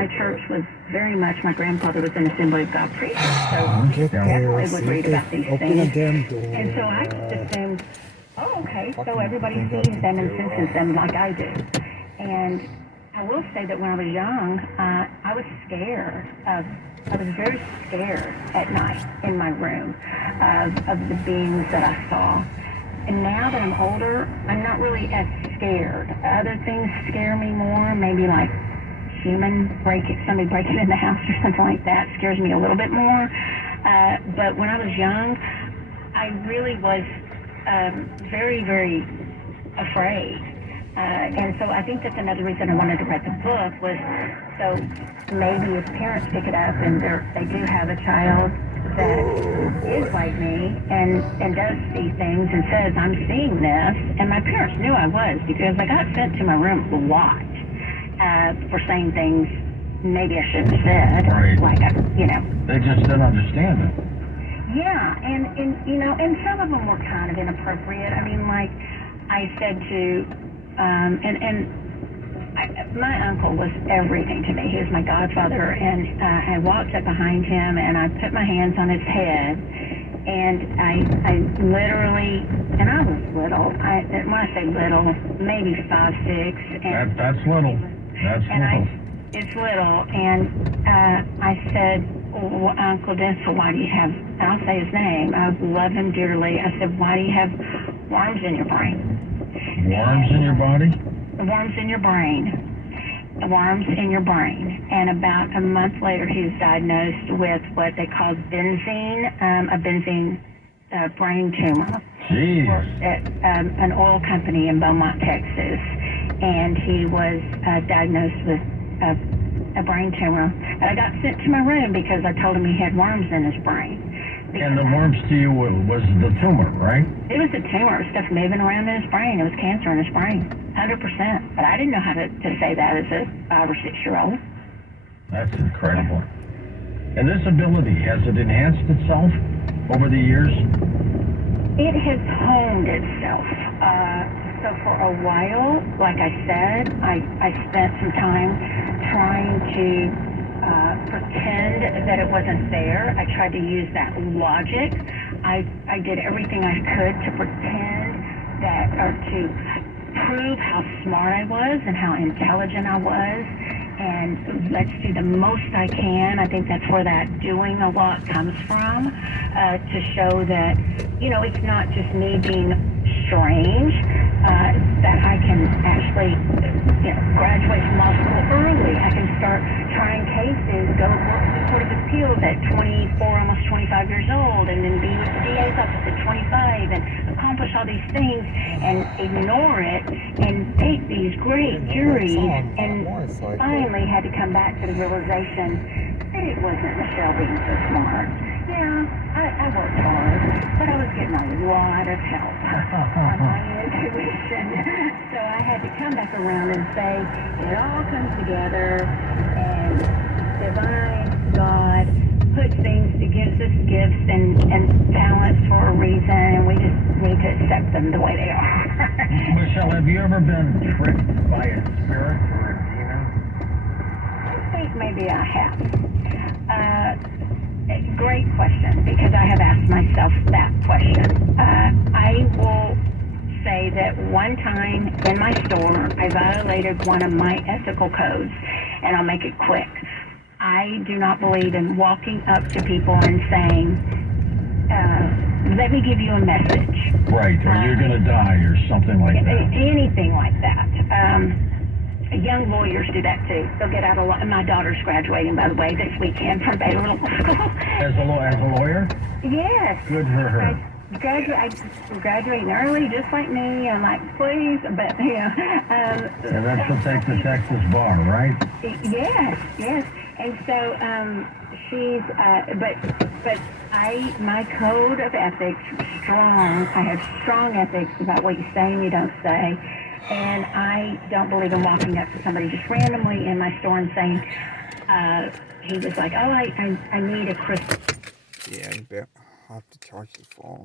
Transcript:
my church was very much, my grandfather was an Assembly of God preacher, so definitely would read about these things. And so I just assumed, oh, okay, so everybody sees them and senses them like I do. And I will say that when I was young, I was scared I was very scared at night in my room of the beings that I saw. And now that I'm older, I'm not really as scared. Other things scare me more, maybe like somebody breaking in the house or something like that scares me a little bit more. But when I was young, I really was very, very afraid. And so I think that's another reason I wanted to write the book was so maybe if parents pick it up and they do have a child that is like me and does see things and says, I'm seeing this. And my parents knew I was because I got sent to my room a lot for saying things maybe I shouldn't have said. Right. Like, They just didn't understand it. Yeah, and some of them were kind of inappropriate. I mean, like I said to, my uncle was everything to me. He was my godfather, and I walked up behind him, and I put my hands on his head, and I literally, and I was little. When I say little, maybe 5, 6. And That's little. That's little. It's little, and I said, Uncle Denzel, why do you have, and I'll say his name, I love him dearly. I said, why do you have worms in your brain? Worms in your body? Worms in your brain. Worms in your brain. And about a month later, he was diagnosed with what they call benzene, a benzene brain tumor. Jeez. At an oil company in Beaumont, Texas. And he was diagnosed with a brain tumor. And I got sent to my room because I told him he had worms in his brain. And the worms to you was the tumor, right? It was a tumor, stuff moving around in his brain. It was cancer in his brain, 100%. But I didn't know how to say that as a 5 or 6-year-old. That's incredible. And this ability, has it enhanced itself over the years? It has honed itself. So for a while, like I said, I spent some time trying to pretend that it wasn't there. I tried to use that logic. I did everything I could to pretend that, or to prove how smart I was and how intelligent I was. And let's do the most I can. I think that's where that doing a lot comes from, to show that, it's not just me being strange, that I can actually, graduate from law school early. I can start trying cases, go work in the Court of Appeals at 24, almost 25 years old, and then be with the DA's office at 25, and accomplish all these things, and ignore it, and take these great juries, and finally had to come back to the realization that it wasn't Michelle being so smart. Yeah, I worked hard, but I was getting a lot of help from my intuition. So I had to come back around and say, it all comes together, and divine God puts things, gives us gifts and talents for a reason, and we just need to accept them the way they are. Michelle, have you ever been tricked by a spirit or a demon? I think maybe I have. Great question, because I have asked myself that question. I will say that one time in my store, I violated one of my ethical codes, and I'll make it quick. I do not believe in walking up to people and saying, let me give you a message. Right, or you're going to die, or something like that. Anything like that. Young lawyers do that too. They'll get out a lot. My daughter's graduating, by the way, this weekend from Baylor Law School. As a lawyer? Yes. Good for her. I'm graduating early, just like me. I'm like, please, but and that's to take the Texas bar, right? Yes. And so she's, but my code of ethics is strong. I have strong ethics about what you say and you don't say. And I don't believe in walking up to somebody just randomly in my store and saying, he was like, oh, I need a crystal. Yeah, I bet I'll have to charge the phone.